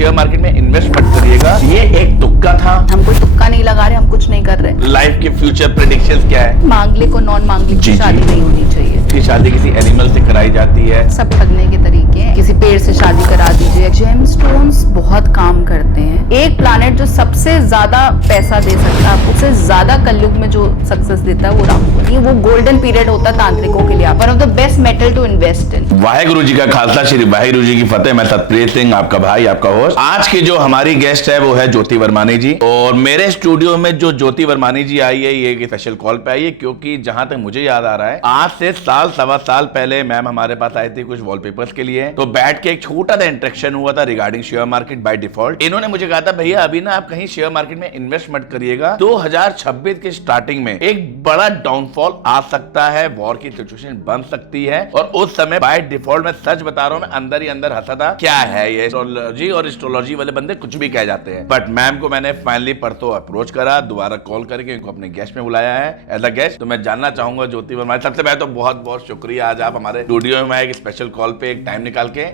Share market में invest मत करिएगा, ये एक तुक्का था। हम कोई तुक्का नहीं लगा रहे, हम कुछ नहीं कर रहे। लाइफ के फ्यूचर प्रेडिक्शंस क्या है? मांगलिक और नॉन मांगलिक की शादी नहीं होनी चाहिए। की शादी किसी एनिमल से कराई जाती है। सब ठगने के तरीके हैं। किसी पेड़ से शादी करा दीजिए। जेमस्टोन्स बहुत काम करते हैं। एक प्लैनेट जो सबसे ज्यादा पैसा दे सकता है आपको, सबसे ज्यादा कलयुग में जो सक्सेस देता है वो राहु है। वो गोल्डन पीरियड होता है तांत्रिकों के लिए। One of the best metal to invest in. Waheguru ji का खालसा, श्री वाहेगुरु जी की फतेह। मैं सतप्रीत सिंह, आपका भाई, आपका होस्ट। आज की जो हमारी गेस्ट है वो है ज्योति वर्मानी जी। और मेरे स्टूडियो में जो ज्योति वर्मानी जी आई है, ये स्पेशल कॉल पे आई है, क्योंकि जहां तक मुझे याद आ रहा है, आज से सवा साल पहले मैम हमारे पास आई थी कुछ वॉलपेपर्स के लिए। तो बैठ के एक छोटा सा इंटरेक्शन हुआ था regarding share market by default. इन्होंने मुझे कहा था, भैया अभी ना आप कहीं शेयर मार्केट में इन्वेस्ट मत करिएगा, 2026 के स्टार्टिंग में एक बड़ा डाउनफॉल आ सकता है, वॉर की सिचुएशन बन सकती है। और उस समय बाय डिफॉल्ट, मैं सच बता रहा हूं, मैं अंदर ही अंदर हंसा था, क्या है ये एस्ट्रोलॉजी और एस्ट्रोलॉजी वाले बंदे कुछ भी कह जाते हैं। बट मैम को मैंने फाइनली परसों अप्रोच करा, दोबारा कॉल करके इनको अपने गेस्ट में बुलाया है एज अ गेस्ट। तो मैं जानना चाहूंगा ज्योति वर्मा, सबसे पहले तो बहुत बहुत शुक्रिया, आज आप हमारे स्टूडियो में एक स्पेशल कॉल पे एक टाइम निकाल के।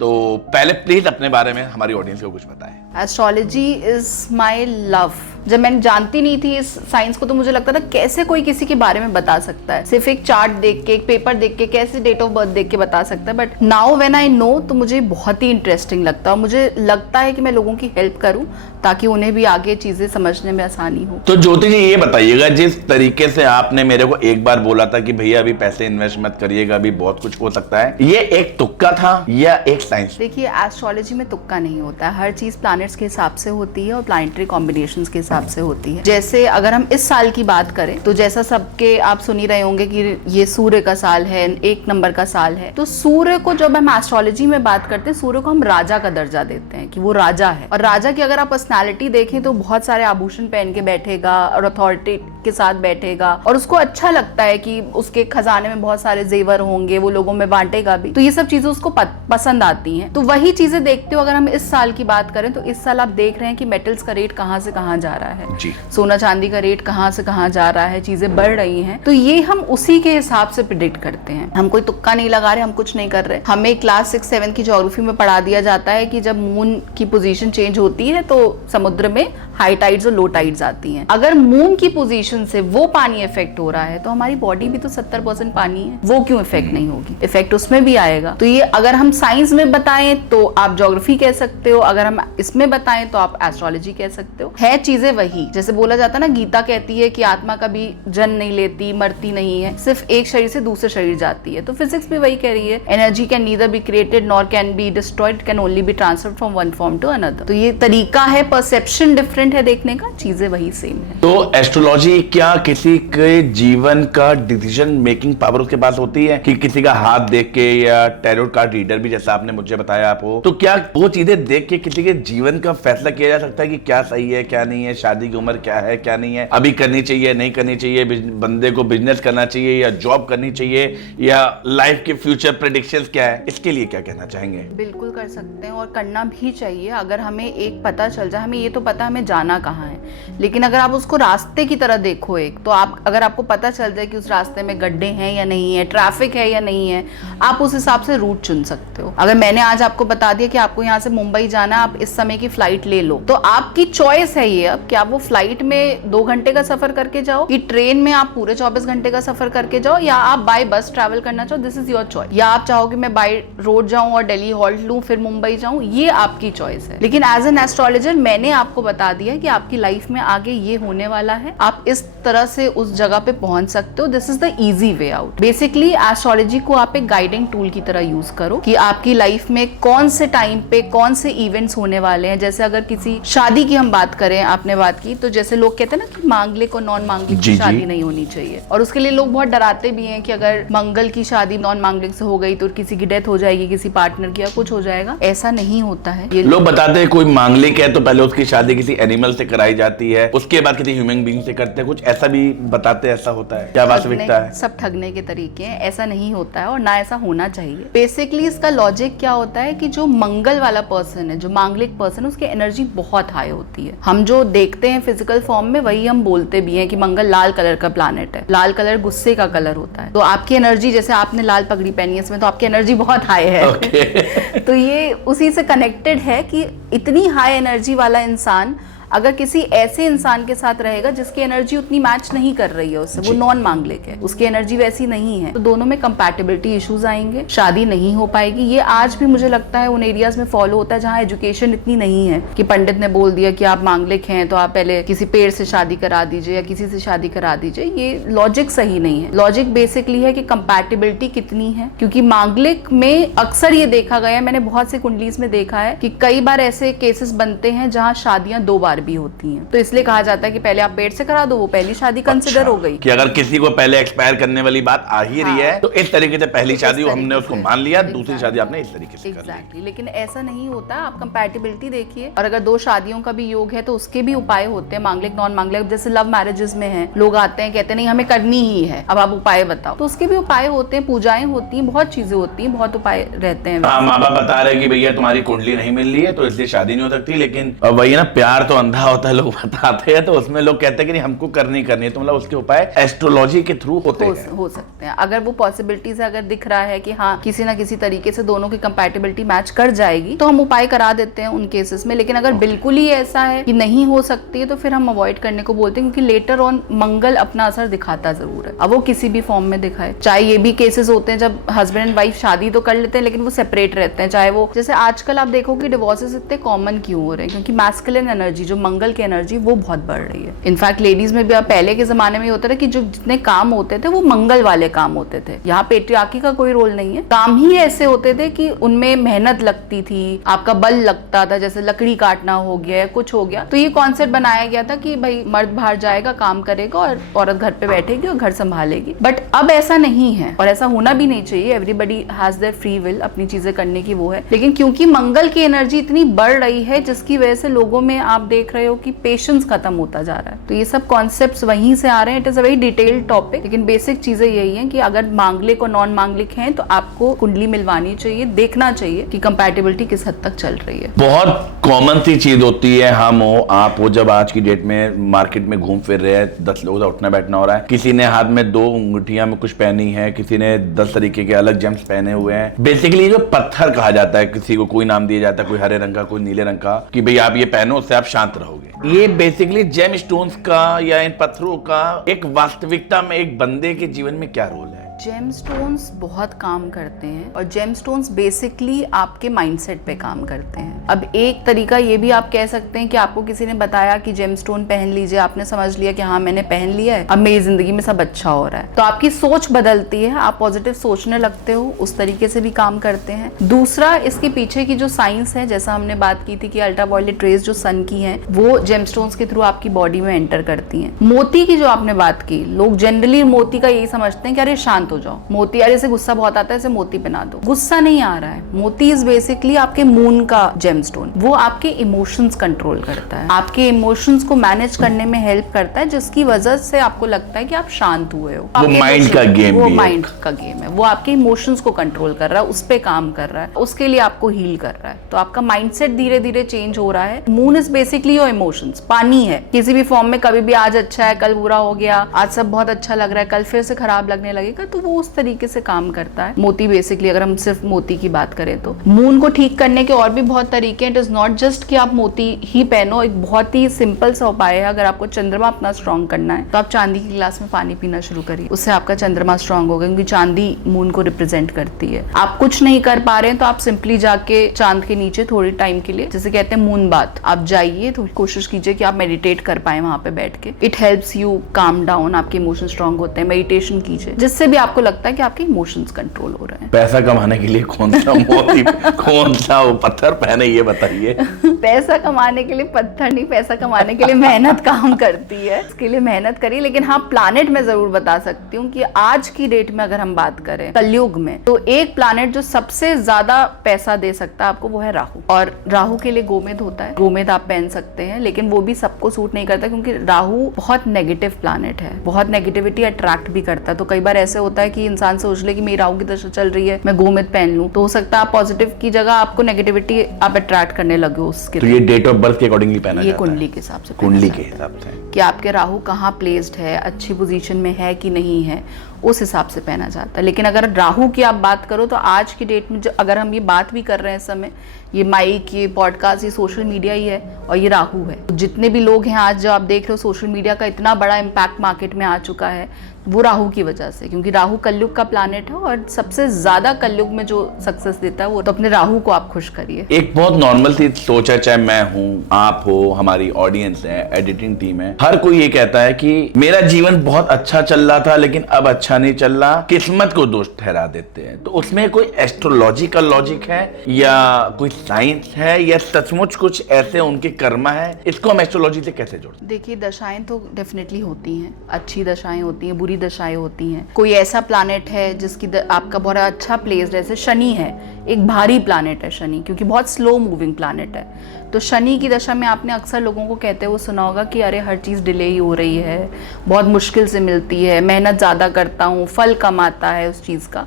तो पहले प्लीज अपने बारे में हमारी ऑडियंस को कुछ बताएं। Astrology is my love. जब मैंने जानती नहीं थी इस साइंस को, तो मुझे लगता था कैसे कोई किसी के बारे में बता सकता है, सिर्फ एक चार्ट देख के, एक पेपर देख के, कैसे डेट ऑफ बर्थ देख के बता सकता है। But now when I know, तो मुझे बहुत ही इंटरेस्टिंग लगता है। मुझे लगता है कि मैं लोगों की हेल्प करूं ताकि उन्हें भी आगे चीजें समझने में आसानी हो। तो ज्योति जी ये बताइएगा, जिस तरीके से आपने मेरे को एक बार बोला था कि भैया अभी पैसे इन्वेस्ट मत करिएगा, अभी बहुत कुछ हो सकता है, ये एक तुक्का था या एक साइंस? देखिए, एस्ट्रोलॉजी में तुक्का नहीं होता है। हर चीज प्लैनेट्स के हिसाब से होती है और प्लैनेटरी कॉम्बिनेशंस के हिसाब से होती है। जैसे अगर हम इस साल की बात करें, तो जैसा सबके आप सुन ही रहे होंगे कि ये सूर्य का साल है, 1 नंबर का साल है। तो सूर्य को जब हम एस्ट्रोलॉजी में बात करते हैं, सूर्य को हम राजा का दर्जा देते हैं कि वो राजा है। और राजा की अगर आप पर्सनैलिटी देखें तो बहुत सारे आभूषण पहन के बैठेगा और अथॉरिटी के साथ बैठेगा, और उसको अच्छा लगता है कि उसके खजाने में बहुत सारे जेवर होंगे, वो लोगों में बांटेगा भी। तो ये सब चीजें उसको पसंद आती हैं। तो वही चीजें देखते हो। अगर हम इस साल की बात करें, तो इस साल आप देख रहे हैं कि मेटल्स का रेट कहां से कहां जा रहा है जी। सोना चांदी का रेट कहां से कहां जा रहा है, चीजें बढ़ रही हैं। तो ये हम उसी के हिसाब से प्रिडिक्ट करते हैं। हम कोई तुक्का नहीं लगा रहे, हम कुछ नहीं कर रहे। हमें क्लास 6-7 की ज्योग्राफी में पढ़ा दिया जाता है कि जब मून की पोजीशन चेंज होती है तो समुद्र में हाई टाइड्स और लो टाइड्स आती हैं। अगर मून की पोजीशन से वो पानी इफेक्ट हो रहा है, तो हमारी बॉडी भी तो 70% पानी है, वो क्यों इफेक्ट नहीं होगी? इफेक्ट उसमें भी आएगा। तो ये अगर हम साइंस में बताएं तो आप ज्योग्राफी कह सकते हो, अगर हम इसमें बताएं तो आप एस्ट्रोलॉजी कह सकते हो। है चीजें वही। जैसे बोला जाता है ना, गीता कहती है कि आत्मा कभी जन्म नहीं लेती, मरती नहीं है, सिर्फ एक शरीर से दूसरे शरीर जाती है। तो फिजिक्स भी वही कह रही है, energy can neither be created nor can be destroyed, can only be transferred from one form to another. तो ये तरीका है, परसेप्शन डिफरेंट है देखने का, चीजें वही सेम है। तो एस्ट्रोलॉजी क्या किसी के जीवन का डिसीजन मेकिंग पावर उसके पास होती है कि किसी का हाथ देख के, या टैरो कार्ड रीडर भी जैसा आपने मुझे बताया आप हो, तो क्या वो चीजें देख के किसी के जीवन का फैसला किया जा सकता है कि क्या सही है क्या नहीं है, शादी की उम्र क्या है क्या नहीं है, अभी करनी चाहिए नहीं करनी चाहिए, बंदे को बिजनेस करना चाहिए या जॉब करनी चाहिए, या लाइफ के फ्यूचर प्रेडिक्शंस क्या है, इसके लिए क्या कहना चाहेंगे? बिल्कुल कर सकते हैं और करना भी चाहिए। अगर हमें एक पता चल जाए, हमें ये तो पता हमें जाना कहाँ है, लेकिन अगर आप उसको रास्ते की तरह देखो एक, तो अगर आपको पता चल जाए कि उस रास्ते में गड्ढे हैं या नहीं है, ट्रैफिक है या नहीं है, आप उस हिसाब से रूट चुन सकते हो। अगर मैंने आज आपको बता दिया कि आपको यहाँ से मुंबई जाना है, आप इस समय की फ्लाइट ले लो, तो आपकी चॉइस है ये अब कि आप वो फ्लाइट में 2 घंटे का सफर करके जाओ, कि ट्रेन में आप पूरे 24 घंटे का सफर करके जाओ, या आप बाय बस ट्रैवल करना चाहो, दिस इज योर चॉइस। या आप चाहो कि मैं बाय रोड जाऊं और दिल्ली हॉल्ट लूं फिर मुंबई जाऊं, ये आपकी चॉइस है। लेकिन एज एन एस्ट्रोलॉजर मैंने आपको बता दिया कि आपकी लाइफ में आगे ये होने वाला है, आप इस तरह से उस जगह पे पहुंच सकते हो। This is the easy way out. Basically astrology को आप एक गाइडिंग टूल की तरह यूज करो कि आपकी लाइफ में कौन से टाइम पे कौन से इवेंट्स होने वाले हैं। जैसे अगर किसी शादी की हम बात करें, आपने बात की, तो जैसे लोग कहते हैं ना कि मांगलिक और नॉन मांगलिक की शादी नहीं होनी चाहिए, और उसके लिए लोग बहुत डराते भी हैं कि अगर मंगल की शादी नॉन मांगलिक से हो गई तो किसी की डेथ हो जाएगी, किसी पार्टनर की, या कुछ हो जाएगा। ऐसा नहीं होता है। ये लोग बताते हैं कोई मांगलिक है तो पहले उसकी शादी किसी एनिमल से कराई जाती है, उसके बाद किसी ह्यूमन बीइंग से करते हैं, कुछ ऐसा भी बताते हैं, ऐसा होता है क्या? वास्तविकता है सब ठगने के तरीके हैं, ऐसा नहीं होता है और ना ऐसा होना चाहिए। बेसिकली इसका लॉजिक क्या होता है कि जो मंगल वाला पर्सन है, जो मांगलिक पर्सन है, उसकी एनर्जी बहुत हाई होती है। हम जो देखते हैं फिजिकल फॉर्म में वही हम बोलते भी हैं कि मंगल लाल कलर का प्लैनेट है। लाल कलर गुस्से का कलर होता है, तो आपकी एनर्जी, जैसे आपने लाल पगड़ी पहनी है इसमें, तो आपकी एनर्जी बहुत हाई है। तो ये उसी से कनेक्टेड है कि इतनी हाई एनर्जी वाला इंसान अगर किसी ऐसे इंसान के साथ रहेगा जिसकी एनर्जी उतनी मैच नहीं कर रही है उससे, वो नॉन मांगलिक है, उसकी एनर्जी वैसी नहीं है, तो दोनों में कंपैटिबिलिटी इश्यूज आएंगे, शादी नहीं हो पाएगी। ये आज भी मुझे लगता है उन एरियाज में फॉलो होता है जहाँ एजुकेशन इतनी नहीं है कि पंडित ने बोल दिया कि आप मांगलिक हैं तो आप पहले किसी पेड़ से शादी करा दीजिए या किसी से शादी करा दीजिए। ये लॉजिक सही नहीं है। लॉजिक बेसिकली है कि कंपैटिबिलिटी कितनी है, क्योंकि मांगलिक में अक्सर ये देखा गया है, मैंने बहुत से कुंडलीज में देखा है कि कई बार ऐसे केसेस बनते हैं जहाँ शादियां 2 बार भी होती हैं, तो इसलिए कहा जाता है कि पहले आप पेट से करा दो, वो पहली शादी कंसिडर हो गई। कि अगर किसी को पहले एक्सपायर करने वाली बात आ ही रही है तो इस तरीके से पहली शादी हमने उसको मान लिया, दूसरी शादी आपने इस तरीके से कर ली। लेकिन ऐसा नहीं होता, आप कंपैटिबिलिटी देखिए। और अगर 2 शादियों का भी योग है तो उसके भी उपाय होते हैं, मांगलिक नॉन मांगलिक। जैसे लव मैरिजेस में है, लोग आते हैं कहते हैं नहीं हमें करनी ही है, अब आप उपाय बताओ, तो उसके भी उपाय होते हैं, पूजाएं होती हैं, बहुत चीजें होती हैं, बहुत उपाय रहते हैं। माँ बाप बता रहे कि भैया तुम्हारी कुंडली नहीं मिल रही है तो इसलिए शादी नहीं हो सकती, लेकिन वही ना, प्यार तो अंधा होता है, लोग बताते हैं, तो उसमें लोग कहते हैं कि नहीं हमको करनी है, तो मतलब उसके उपाय एस्ट्रोलॉजी के थ्रू होते हैं, हो सकते हैं। अगर वो पॉसिबिलिटीज अगर दिख रहा है कि हाँ किसी ना किसी तरीके से दोनों की कंपैटिबिलिटी मैच कर जाएगी तो हम उपाय करा देते हैं उन केसेस में। लेकिन अगर बिल्कुल ही ऐसा है कि नहीं हो सकती है तो फिर हम अवॉइड करने को बोलते हैं, क्योंकि लेटर ऑन मंगल अपना असर दिखाता जरूर है, अब वो किसी भी फॉर्म में दिखाए। चाहे ये भी केसेस होते हैं जब हस्बैंड एंड वाइफ शादी तो कर लेते हैं लेकिन वो सेपरेट रहते हैं, चाहे वो, जैसे आजकल आप देखो कि डिवोर्सेस इतने कॉमन क्यों हो रहे हैं, क्योंकि मैस्कुलिन एनर्जी, जो मंगल की एनर्जी, वो बहुत बढ़ रही है। इनफैक्ट लेडीज में भी अब, पहले के जमाने में होता था कि जो जितने काम होते थे वो मंगल वाले काम होते थे, यहाँ पेट्रियार्की का कोई रोल नहीं है, काम ही ऐसे होते थे कि उनमें मेहनत लगती थी, आपका बल लगता था, जैसे लकड़ी काटना हो गया, कुछ हो गया, तो ये कॉन्सेप्ट बनाया गया था कि भाई मर्द बाहर जाएगा, काम करेगा और औरत घर पे बैठेगी और घर संभालेगी। बट अब ऐसा नहीं है और ऐसा होना भी नहीं चाहिए। Everybody has their free will, अपनी चीजें करने की वो है, लेकिन क्योंकि मंगल की एनर्जी इतनी बढ़ रही है जिसकी वजह से लोगों में आप देख रहे हो कि पेशेंस खत्म होता जा रहा है, तो ये सब कॉन्सेप्ट्स वहीं से आ रहे हैं। It is a very detailed topic, लेकिन बेसिक चीजें यही हैं कि अगर मांगलिक और नॉन मांगलिक हैं तो आपको कुंडली मिलवानी चाहिए, देखना चाहिए कि कंपैटिबिलिटी किस हद तक चल रही है। बहुत कॉमन सी चीज होती है, हम हो आप हो, जब आज की डेट में मार्केट में घूम फिर रहे हैं, 10 लोगों का उठना बैठना हो रहा है, किसी ने हाथ में 2 अंगूठियां में कुछ पहनी है, किसी ने 10 तरीके के अलग जेम्स पहने हुए हैं। बेसिकली जो पत्थर कहा जाता है, किसी को कोई नाम दिया जाता है, कोई हरे रंग का, कोई नीले रंग का, कि भाई आप ये पहनो उससे आप शांत रहोगे। ये बेसिकली जेम स्टोन्स का या इन पत्थरों का एक वास्तविकता में एक बंदे के जीवन में क्या रोल है? जेमस्टोन्स बहुत काम करते हैं और जेमस्टोन्स बेसिकली आपके माइंडसेट पे काम करते हैं। अब एक तरीका ये भी आप कह सकते हैं कि आपको किसी ने बताया कि जेमस्टोन पहन लीजिए, आपने समझ लिया कि हाँ मैंने पहन लिया है, अब मेरी जिंदगी में सब अच्छा हो रहा है, तो आपकी सोच बदलती है, आप पॉजिटिव सोचने लगते हो, उस तरीके से भी काम करते हैं। दूसरा, इसके पीछे की जो साइंस है, जैसा हमने बात की थी कि अल्ट्रावायलेट रेज जो सन की हैं वो जेमस्टोन्स के थ्रू आपकी बॉडी में एंटर करती हैं। मोती की जो आपने बात की, लोग जनरली मोती का यही समझते हैं कि अरे शांत हो जाओ, मोती, अरे से गुस्सा बहुत आता है इसे मोती पहना दो। गुस्सा नहीं आ रहा है, मोती इज बेसिकली आपके मून का जेमस्टोन, वो आपके इमोशंस कंट्रोल करता है, आपके इमोशंस को मैनेज करने में हेल्प करता है, जिसकी वजह से आपको लगता है कि आप शांत हुए हो। वो माइंड का गेम, वो माइंड का गेम है, वो आपके इमोशंस को कंट्रोल कर रहा है, उस पे काम कर रहा है, उसके लिए आपको हील कर रहा है, तो आपका माइंडसेट धीरे धीरे चेंज हो रहा है। Moon is basically your emotions, पानी है किसी भी फॉर्म में, कभी भी आज अच्छा है कल बुरा हो गया, आज सब बहुत अच्छा लग रहा है कल फिर से खराब लगने लगेगा, तो वो उस तरीके से काम करता है। मोती बेसिकली, अगर हम सिर्फ मोती की बात करें तो मून को ठीक करने के और भी बहुत तरीके हैं। इट इज नॉट जस्ट कि आप मोती ही पहनो, एक बहुत ही सिंपल सा उपाय है। अगर आपको चंद्रमा अपना स्ट्रॉन्ग करना है तो आप चांदी की गिलास में पानी पीना शुरू करिए, उससे आपका चंद्रमा स्ट्रॉन्ग होगा, क्योंकि चांदी मून को रिप्रेजेंट करती है। आप कुछ नहीं कर पा रहे हैं तो आप सिंपली जाके चांद के नीचे थोड़ी टाइम के लिए, जैसे कहते हैं मून बाथ, आप जाइए, थोड़ी कोशिश कीजिए कि आप मेडिटेट कर पाए वहां पे बैठ के। It helps you calm down, आपके इमोशन स्ट्रॉन्ग होते हैं। मेडिटेशन कीजिए, जिससे भी आपको लगता है कि आपके इमोशंस कंट्रोल हो रहे हैं। पैसा कमाने के लिए कौन सा मोती कौन सा वो पत्थर पहने, ये बताइए। पैसा कमाने के लिए पत्थर नहीं, पैसा कमाने के लिए मेहनत काम करती है, इसके लिए मेहनत करिए। लेकिन हाँ, प्लानेट में जरूर बता सकती हूँ कि आज की डेट में अगर हम बात करें कलयुग में, तो एक प्लानेट जो सबसे ज्यादा पैसा दे सकता है आपको वो है राहु। और राहु के लिए गोमेद होता है, गोमेद आप पहन सकते हैं, लेकिन वो भी सबको सूट नहीं करता क्योंकि राहु बहुत नेगेटिव प्लानेट है, बहुत नेगेटिविटी अट्रैक्ट भी करता है। तो कई बार ऐसे होता है कि इंसान सोच ले कि मेरी राहु की दशा चल रही है, मैं गोमेद पहन लूं, तो हो सकता है आप पॉजिटिव की जगह आपको नेगेटिविटी आप अट्रैक्ट करने लगे उसके। तो ये डेट ऑफ बर्थ के अकॉर्डिंगली पहना ये जाता है? कुंडली के हिसाब से, कुंडली के हिसाब से कि आपके राहु कहाँ प्लेस्ड है, अच्छी पोजीशन में है कि नहीं है, उस हिसाब से पहना जाता है। लेकिन अगर राहु की आप बात करो तो आज की डेट में जो अगर हम ये बात भी कर रहे हैं इस समय, ये माइक, ये पॉडकास्ट, ये सोशल मीडिया ही है और ये राहु है। तो जितने भी लोग हैं आज जो आप देख रहे हो, सोशल मीडिया का इतना बड़ा इम्पैक्ट मार्केट में आ चुका है, वो राहु की वजह से, क्योंकि राहु कलयुग का प्लैनेट है और सबसे ज्यादा कलयुग में जो सक्सेस देता है वो, तो अपने राहु को आप खुश करिए। एक बहुत नॉर्मल सी सोच है, चाहे मैं हूँ, आप हो, हमारी ऑडियंस है, एडिटिंग टीम है, हर कोई ये कहता है कि मेरा जीवन बहुत अच्छा चल रहा था लेकिन अब अच्छा नहीं चल रहा, किस्मत को दोष ठहरा देते हैं। तो उसमें कोई एस्ट्रोलॉजी का लॉजिक है या कोई साइंस है या सचमुच कुछ ऐसे उनके कर्म है? इसको हम एस्ट्रोलॉजी से कैसे जोड़ते? देखिए, दशाएं तो डेफिनेटली होती हैं, अच्छी दशाएं होती हैं, बुरी दशाएं होती हैं। कोई ऐसा प्लैनेट है जिसकी आपका बहुत अच्छा प्लेस, जैसे शनि है, एक भारी प्लैनेट है शनि, क्योंकि बहुत स्लो मूविंग प्लैनेट है। तो शनि की दशा में आपने अक्सर लोगों को कहते हुए सुना होगा कि अरे हर चीज़ डिले ही हो रही है, बहुत मुश्किल से मिलती है, मेहनत ज़्यादा करता हूँ, फल कम आता है उस चीज़ का।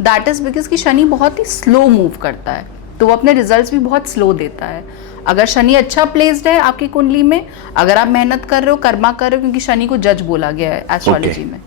दैट इज़ बिकॉज कि शनि बहुत ही स्लो मूव करता है, तो वो अपने रिजल्ट्स भी बहुत स्लो देता है। अगर शनि अच्छा प्लेस्ड है आपकी कुंडली में, अगर आप मेहनत कर रहे हो, कर्मा कर रहे हो, क्योंकि शनि को जज बोला गया है एस्ट्रोलॉजी में,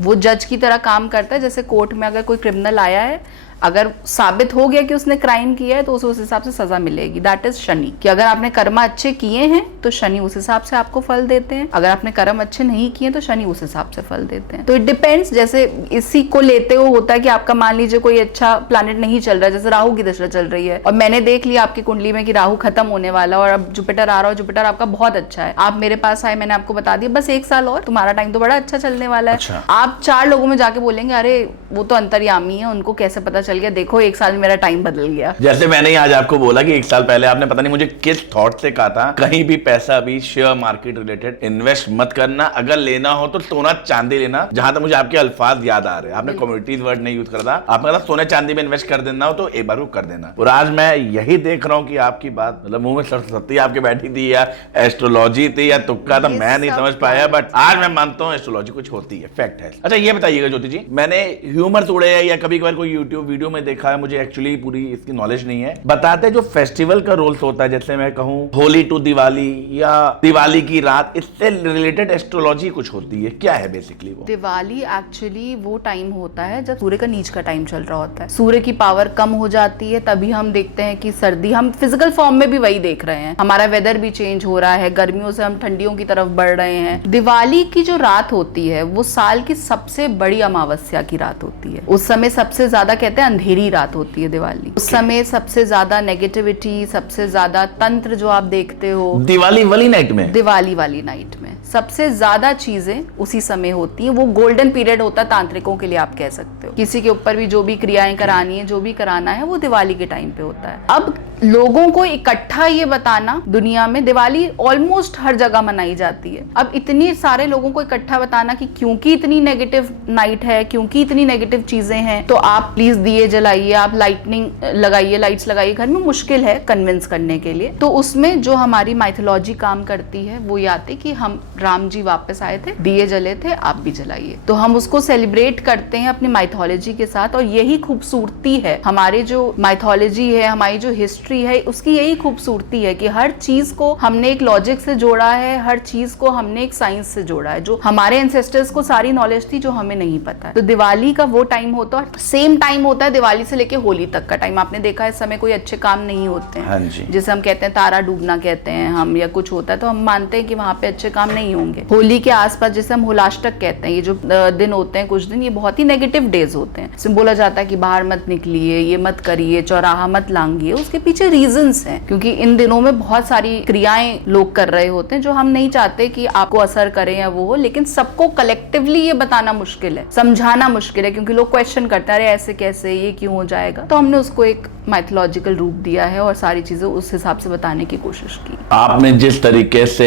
वो जज की तरह काम करता है। जैसे कोर्ट में अगर कोई क्रिमिनल आया है, अगर साबित हो गया कि उसने क्राइम किया है तो उस हिसाब से सजा मिलेगी। दैट इज शनि, कि अगर आपने कर्म अच्छे किए हैं तो शनि उस हिसाब से आपको फल देते हैं, अगर आपने कर्म अच्छे नहीं किए तो शनि उस हिसाब से फल देते हैं। तो इट डिपेंड्स, जैसे इसी को लेते हो होता है कि आपका मान लीजिए कोई अच्छा प्लैनेट नहीं चल रहा है, जैसे राहु की दशा चल रही है और मैंने देख लिया आपकी कुंडली में कि राहु खत्म होने वाला और अब जुपिटर आ रहा है, जुपिटर आपका बहुत अच्छा है, आप मेरे पास आए, मैंने आपको बता दिया बस 1 साल और तुम्हारा टाइम तो बड़ा अच्छा चलने वाला है। अच्छा। आप 4 लोगों में जाके बोलेंगे अरे वो तो अंतर्यामी है, उनको कैसे पता चल गया, देखो 1 साल मेरा टाइम बदल गया। जैसे मैंने ही आज आपको बोला कि 1 साल पहले आपने पता नहीं मुझे किस थॉट से कहा था, कहीं भी पैसा भी शेयर मार्केट रिलेटेड इन्वेस्ट मत करना, अगर लेना हो तो सोना चांदी लेना। जहां तक मुझे आपके अल्फाज याद आ रहे हैं, आपने कम्युनिटीज वर्ड नहीं यूज करा था, आपने कहा सोने चांदी में इन्वेस्ट कर देना हो तो एक बार कर देना। और आज मैं यही देख रहा हूँ कि आपकी बात मतलब मुंह में सरस्वती आपके बैठी थी या एस्ट्रोलॉजी थी या तुक्का था, मैं नहीं समझ पाया, बट आज मैं मानता हूँ एस्ट्रोलॉजी कुछ होती है, फैक्ट है। अच्छा ये बताइएगा ज्योति जी, मैंने ह्यूमर तोड़े है या कभी कभार कोई यूट्यूब वीडियो में देखा है, मुझे एक्चुअली पूरी इसकी नॉलेज नहीं है, बताते जो फेस्टिवल का रोल्स होता है, जैसे मैं कहूँ होली टू दिवाली या दिवाली की रात, इससे रिलेटेड एस्ट्रोलॉजी कुछ होती है, क्या है बेसिकली वो? दिवाली एक्चुअली वो टाइम होता है जब सूर्य का नीच का टाइम चल रहा होता है, सूर्य की पावर कम हो जाती है, तभी हम देखते हैं कि सर्दी, हम फिजिकल फॉर्म में भी वही देख रहे हैं, हमारा वेदर भी चेंज हो रहा है, गर्मियों से हम ठंडियों की तरफ बढ़ रहे हैं। दिवाली की जो रात होती है वो साल की सबसे बड़ी अमावस्या की रात होती है, उस समय सबसे ज्यादा कहते हैं अंधेरी रात होती है दिवाली, उस समय सबसे ज्यादा नेगेटिविटी, सबसे ज्यादा तंत्र जो आप देखते हो दिवाली वाली नाइट में, दिवाली वाली नाइट में सबसे ज्यादा चीजें उसी समय होती हैं। वो गोल्डन पीरियड होता है तांत्रिकों के लिए, आप कह सकते हो, किसी के ऊपर भी जो भी क्रियाएं करानी है, जो भी कराना है, वो दिवाली के टाइम पे होता है। अब लोगों को इकट्ठा ये बताना, दुनिया में दिवाली ऑलमोस्ट हर जगह मनाई जाती है, अब इतनी सारे लोगों को इकट्ठा बताना कि क्योंकि इतनी नेगेटिव नाइट है, क्योंकि इतनी नेगेटिव चीजें हैं, तो आप प्लीज दिए जलाइए, आप लाइटनिंग लगाइए, लाइट्स लगाइए, घर में मुश्किल है कन्विंस करने के लिए। तो उसमें जो हमारी माइथोलॉजी काम करती है वो ये आती कि हम राम जी वापस आए थे, दिए जले थे, आप भी जलाइए, तो हम उसको सेलिब्रेट करते हैं अपनी माइथोलॉजी के साथ। और यही खूबसूरती है हमारे जो माइथोलॉजी है, हमारी जो हिस्ट्री है, उसकी यही खूबसूरती है कि हर चीज को हमने एक लॉजिक से जोड़ा है, हर चीज को हमने एक साइंस से जोड़ा है, जो हमारे एंसेस्टर्स को सारी नॉलेज थी जो हमें नहीं पता है। तो दिवाली का वो टाइम होता है, सेम टाइम होता होता है दिवाली से लेके होली तक का टाइम, आपने देखा है इस समय कोई अच्छे काम नहीं होते हैं। हाँ जी। जैसे हम कहते हैं तारा डूबना कहते हैं हम, या कुछ होता है तो हम मानते हैं कि वहाँ पे अच्छे काम नहीं होंगे। होली के आसपास जैसे हम होलाष्टक कहते हैं, ये जो दिन होते हैं कुछ दिन, ये बहुत ही नेगेटिव डेज होते हैं। इसमें बोला जाता है कि बाहर मत निकलिए, ये मत करिए, चौराहा मत लांघिए। उसके पीछे रीजंस हैं, क्योंकि इन दिनों में बहुत सारी क्रियाएं लोग कर रहे होते हैं जो हम नहीं चाहते कि आपको असर करें या वो हो, लेकिन सबको कलेक्टिवली ये बताना मुश्किल है, समझाना मुश्किल है, क्योंकि लोग क्वेश्चन करते हैं अरे ऐसे कैसे, ये क्यों हो जाएगा। तो हमने उसको एक माइथोलॉजिकल रूप दिया है और सारी चीजें उस हिसाब से बताने की कोशिश की। आपने जिस तरीके से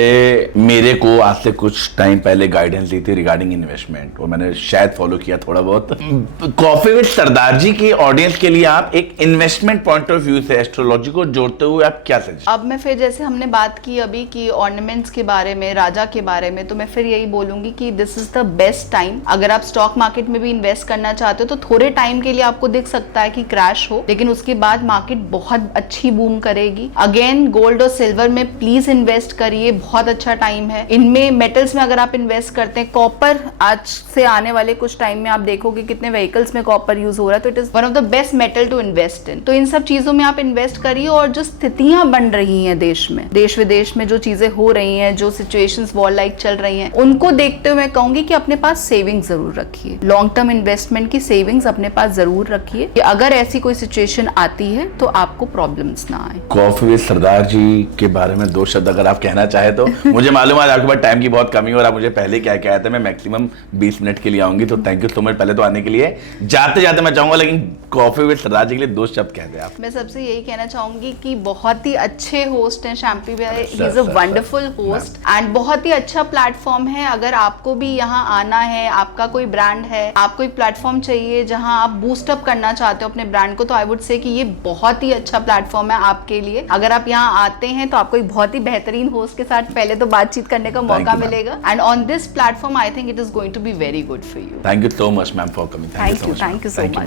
मेरे को आज से कुछ टाइम पहले गाइडेंस दी थी रिगार्डिंग इन्वेस्टमेंट, और मैंने शायद फॉलो किया थोड़ा बहुत। कॉफी विद सरदार जी की ऑडियंस के लिए आप एक इन्वेस्टमेंट पॉइंट ऑफ व्यू से एस्ट्रोलॉजी को जोड़ते हुए आप क्या सजेस्ट? अब मैं फिर जैसे हमने बात की अभी कि ऑर्नामेंट्स के बारे में, राजा के बारे में, तो मैं फिर यही बोलूंगी कि this is the best time. अगर आप स्टॉक मार्केट में भी इन्वेस्ट करना चाहते हो तो थोड़े टाइम के लिए आपको दिख सकता है कि क्रैश हो, लेकिन उसके बाद मार्केट बहुत अच्छी बूम करेगी। अगेन गोल्ड और सिल्वर में प्लीज इन्वेस्ट करिए, बहुत अच्छा टाइम है। इनमें मेटल्स में अगर आप इन्वेस्ट करते हैं, कॉपर आज से आने वाले कुछ टाइम में आप देखोगे कितने व्हीकल्स में कॉपर यूज हो रहा है, तो it is one of the best metal to invest in. तो इन सब चीजों में आप इन्वेस्ट करिए, और जो स्थितियां बन रही हैं देश में, देश विदेश में जो चीजें हो रही हैं, जो सिचुएशंस वॉर लाइक चल रही हैं, उनको देखते हुए मैं कहूंगी कि अपने पास सेविंग जरूर रखिए, लॉन्ग टर्म इन्वेस्टमेंट की सेविंग्स अपने पास जरूर रखिए कि अगर ऐसी कोई सिचुएशन आती है तो आपको प्रॉब्लम्स ना आए। कॉफी विद सरदार जी के बारे में 2 शब्द अगर आप कहना चाहे तो। मुझे मालूम है आपके पास टाइम की बहुत कमी है और आप मुझे पहले क्या क्या आया था, मैं मैक्सिमम 20 मिनट के लिए आऊंगी, तो थैंक यू सो मच पहले तो आने के लिए। जाते जाते मैं चाहूंगा लेकिन कॉफी विद सरदार जी के लिए 2 शब्द कहते हैं आप। मैं सबसे यही कहना चाहूंगी कि बहुत ही अच्छे होस्ट हैं शैम्पी भाई, he is a sir, wonderful host and बहुत ही अच्छा प्लेटफॉर्म है। अगर आपको भी यहाँ आना है, आपका कोई ब्रांड है, आपको एक प्लेटफॉर्म चाहिए जहाँ आप बूस्ट अप करना चाहते हो अपने ब्रांड को, तो आई वुड से कि ये बहुत ही अच्छा प्लेटफॉर्म है आपके लिए। अगर आप यहाँ आते हैं तो आपको एक बहुत ही बेहतरीन होस्ट के साथ पहले तो बातचीत करने का मौका मिलेगा, and on this platform I think it is going to be very good for you. Thank you so much ma'am for coming. Thank you so much.